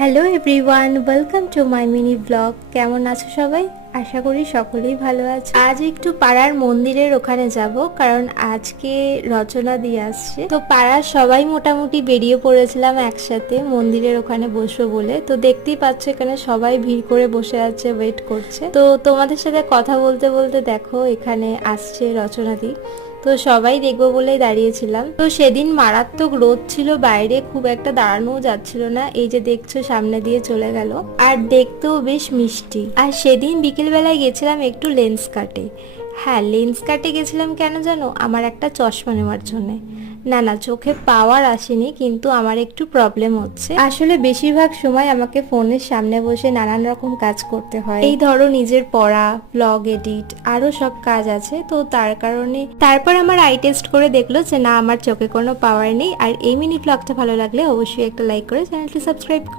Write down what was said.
Hello everyone, welcome to my mini blog. কেমন আছো সবাই? আশা করি সকলেই ভালো আছে। আজ একটু পাড়ার মন্দিরের ওখানে যাব, কারণ আজকে রচনা দিয়ে আসছে। তো পাড়ার সবাই মোটামুটি বেরিয়ে পড়েছিলাম একসাথে মন্দিরের ওখানে বসবো বলে। তো দেখতেই পাচ্ছ এখানে সবাই ভিড় করে বসে আছে, ওয়েট করছে। তো তোমাদের সাথে কথা বলতে বলতে দেখো এখানে আসছে রচনা দি। তো সবাই দেখবো বলেই দাঁড়িয়েছিলাম। তো সেদিন মারাত্মক রোদ ছিল বাইরে, খুব একটা দাঁড়ানোও যাচ্ছিল না। এই যে দেখছো সামনে দিয়ে চলে গেল, আর দেখতেও বেশ মিষ্টি। আর সেদিন বিকেল বেলায় গেছিলাম একটু লেন্স কাটে। হ্যাঁ, লেন্স কাটে গেছিলাম কেন জানো? আমার একটা চশমা নেওয়ার জন্য। না, চোখে পাওয়ার আসেনি, কিন্তু আমার একটু প্রবলেম হচ্ছে। আসলে বেশিরভাগ সময় আমাকে ফোনের সামনে বসে নানান রকম কাজ করতে হয়। এই ধরো নিজের পড়া, ব্লগ এডিট, আরো সব কাজ আছে। তো তার কারণে তারপর আমার আই টেস্ট করে দেখলো যে না, আমার চোখে কোনো পাওয়ার নেই। আর এই মিনি ব্লগটা ভালো লাগলে অবশ্যই একটা লাইক করে চ্যানেলটি সাবস্ক্রাইব করো।